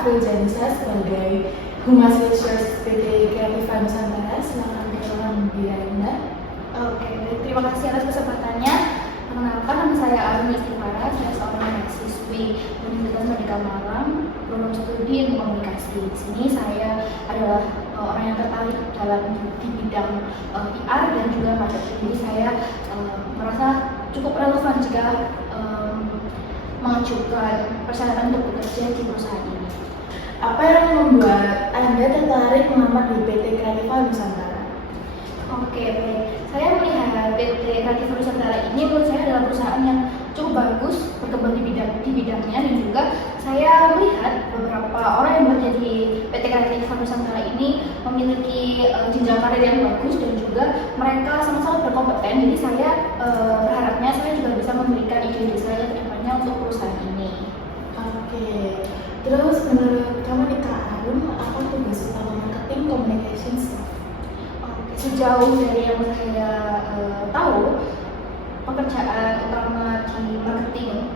Afril Janisa sebagai Humas Research PT Kreativa Nusantara. Selamat berkenalan di Anda. Oke, terima kasih atas kesempatannya. Perkenalkan, nama saya Arun Istimara, saya seorang mahasiswi Universitas Merdeka Malang, program studi ilmu komunikasi. Di sini saya adalah orang yang tertarik dalam di bidang PR dan juga marketing. Jadi saya merasa cukup relevan jika mengajukan persyaratan untuk bekerja di perusahaan ini. Apa yang membuat Anda tertarik melamar di PT Kreativa Nusantara? Oke, baik. Saya melihat PT Kreativa Nusantara ini menurut saya adalah perusahaan yang cukup bagus, berkembang di bidangnya, dan juga saya melihat beberapa orang yang bekerja di PT Kreativa Nusantara ini memiliki jenjang karir yang bagus dan juga mereka sama-sama berkompeten. Jadi saya berharapnya saya juga bisa memberikan ide-ide saya ke depannya untuk perusahaan ini. Oke, terus menurut kamu nih Kak Arun, apa tugas utama marketing communications? Sejauh dari yang saya tahu, pekerjaan utama di marketing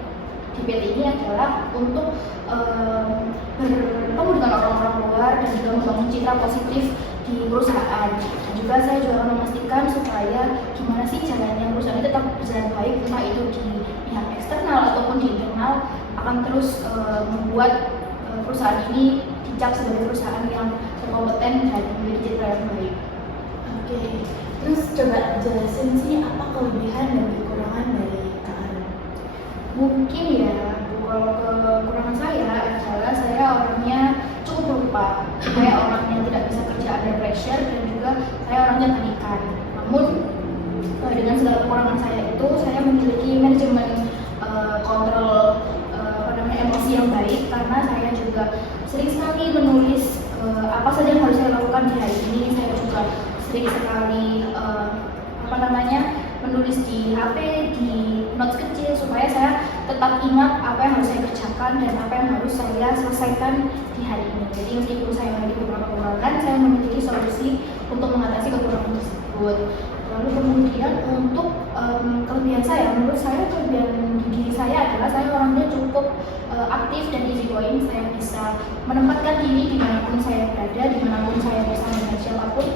di PT ini adalah untuk bertemu dengan orang-orang luar dan juga membangun citra positif di perusahaan. Dan juga saya juga akan memastikan supaya gimana sih caranya perusahaan ini tetap berjalan baik, entah itu di pihak eksternal ataupun di internal, akan terus membuat perusahaan ini dicap sebagai perusahaan yang berkompeten dan memiliki citra yang baik. Oke, terus coba jelasin sih apa kelebihan dan kekurangan dari Kak Arun. Mungkin ya, kalau kekurangan saya adalah saya orangnya cukup pelupa. Saya orang yang tidak bisa kerja under pressure dan juga saya orangnya panikan. Namun dengan segala kekurangan saya itu, saya memiliki manajemen kontrol emosi yang baik, karena saya juga sering sekali menulis apa saja yang harus saya lakukan di hari ini. Saya juga sering sekali menulis di HP, di notes kecil, supaya saya tetap ingat apa yang harus saya kerjakan dan apa yang harus saya selesaikan di hari ini. Jadi meskipun saya memiliki beberapa kekurangan, saya memiliki solusi untuk mengatasi kekurangan tersebut. Lalu kemudian untuk kelebihan saya, menurut saya kelebihan di diri saya adalah saya orangnya cukup aktif dan easy going. Saya bisa menempatkan diri dimanapun saya berada, dimanapun saya bersama dengan siapapun.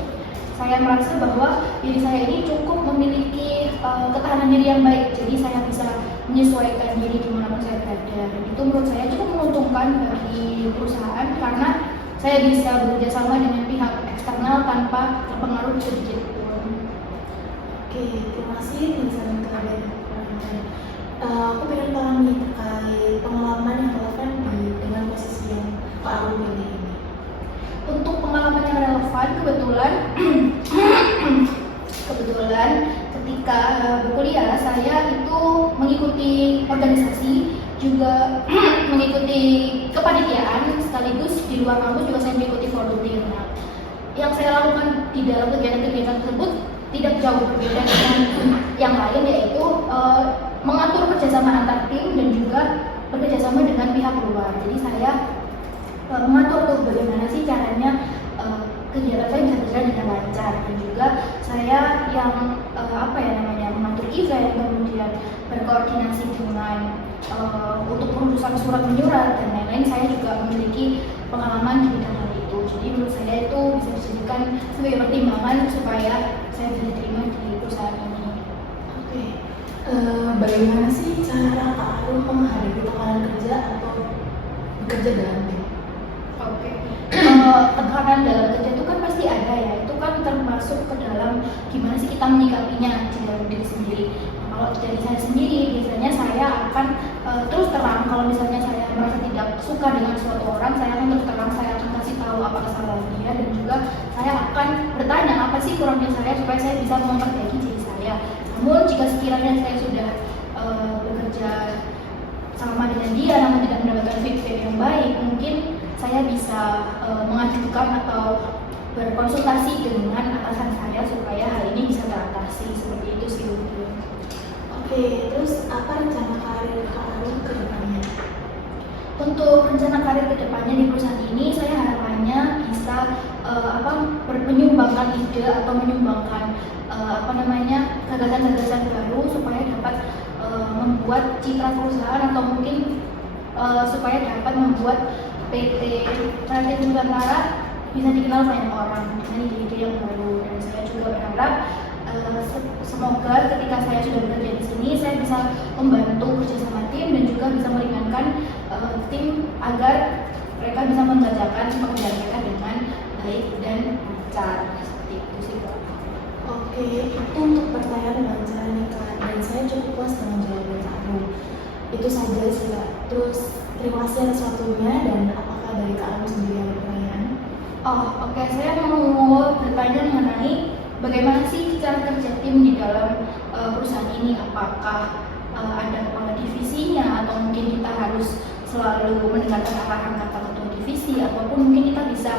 Saya merasa bahwa diri saya ini cukup memiliki ketahanan diri yang baik, jadi saya bisa menyesuaikan diri dimanapun saya berada. Dan itu menurut saya cukup menguntungkan bagi perusahaan karena saya bisa bekerja sama dengan pihak eksternal tanpa terpengaruh sedikit pun. Oke, terima kasih penjelasan kalian. Aku pengen tahu nih terkait pengalaman yang relevan dengan posisi yang Kak Arun pilih ini. Untuk pengalaman yang relevan, kebetulan ketika berkuliah saya itu mengikuti organisasi, juga mengikuti kepanitiaan, sekaligus di luar kampus juga saya mengikuti volunteer. Nah, yang saya lakukan di dalam kegiatan-kegiatan tersebut tidak jauh berbeda dengan yang lain, yaitu mengatur kerjasama antar tim dan juga bekerjasama dengan pihak luar. Jadi saya mengatur tuh bagaimana sih caranya kegiatan saya bisa berjalan dengan lancar, dan juga saya yang mengatur event, kemudian berkoordinasi dengan untuk urusan surat menyurat dan lain-lain. Saya juga memiliki pengalaman di bidang hal itu. Jadi menurut saya itu bisa dijadikan sebagai pertimbangan supaya saya bisa diterima di perusahaan ini. Oke, bagaimana sih cara Kak Arun menghadapi tekanan kerja atau bekerja dalam tim? Oke, tekanan dalam kerja itu kan pasti ada ya, itu kan termasuk ke dalam gimana sih kita menyikapinya di dalam diri sendiri. Kalau dari saya sendiri, biasanya saya akan terus terang. Kalau misalnya saya merasa tidak suka dengan suatu orang, saya akan terus terang, saya akan kasih tahu apa kesalahan dia, dan juga saya akan bertanya apa sih kurangnya saya supaya saya bisa memperbaiki diri saya. Namun jika sekiranya saya sudah bekerja sama dengan dia namun tidak mendapatkan feedback yang baik, mungkin saya bisa mengajukan atau berkonsultasi dengan atasan saya supaya hal ini bisa teratasi. Seperti itu sih mungkin. Oke, terus apa rencana karir Kak Arun ke depannya? Untuk rencana karir ke depannya di perusahaan ini, saya harapannya bisa menyumbangkan ide atau menyumbangkan gagasan-gagasan baru supaya dapat membuat citra perusahaan, atau mungkin supaya dapat membuat PT Penelitian Nusantara bisa dikenal banyak orang dengan ide-ide yang baru, dan saya juga berharap semoga ketika saya sudah bekerja di sini saya bisa membantu bersama tim dan juga bisa meringankan tim agar mereka bisa mengerjakan pekerjaan mereka dengan baik dan lancar. Seperti itu sih Kak. Oke, itu untuk pertanyaan wawancara nih Kak, dan saya cukup puas dengan jawaban Kak. Itu saja sih Kak. Terus terima kasih atas waktunya, dan apakah dari Kak Arum sendiri ada pertanyaan? Oh, oke. Saya mau bertanya mengenai bagaimana sih cara kerja tim di dalam perusahaan ini. Apakah ada kepala divisinya, atau mungkin kita harus selalu mendengarkan arahan kata ketua divisi, ataupun mungkin kita bisa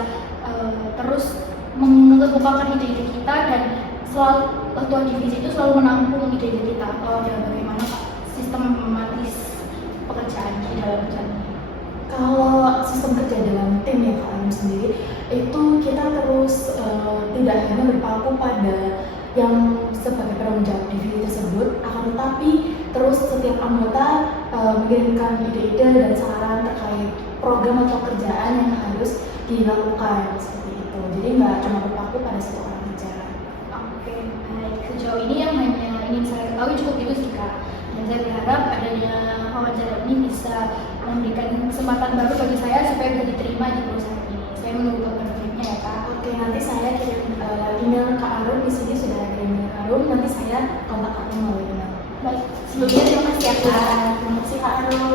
terus mengemukakan ide-ide kita dan selalu ketua divisi itu selalu menampung ide-ide kita, atau bagaimana Pak sistematis pekerjaan di dalam perusahaan ini? Kalau sistem kerja dalam tim ya Kak Arum sendiri, itu kita terus tidak hanya berpaku pada yang sebagai penanggung jawab divisi tersebut, akan tetapi terus setiap anggota mengirimkan ide-ide dan saran terkait program atau kerjaan yang harus dilakukan seperti itu. Jadi nggak cuma berpaku pada satu orang aja. Oke, baik. Sejauh ini yang hanya ingin saya ketahui cukup itu sih Kak. Dan saya berharap adanya wawancara ini bisa memberikan kesempatan baru bagi saya supaya bisa diterima di perusahaan ini. Saya menunggu kabar baiknya ya Kak. Oke, nanti saya kirim email Kak Arum, di sini sudah ada email Kak Arum, nanti saya kontak Kak Arum melalui email. Baik, sebelumnya terima kasih ya Kak. Terima kasih Kak Arum.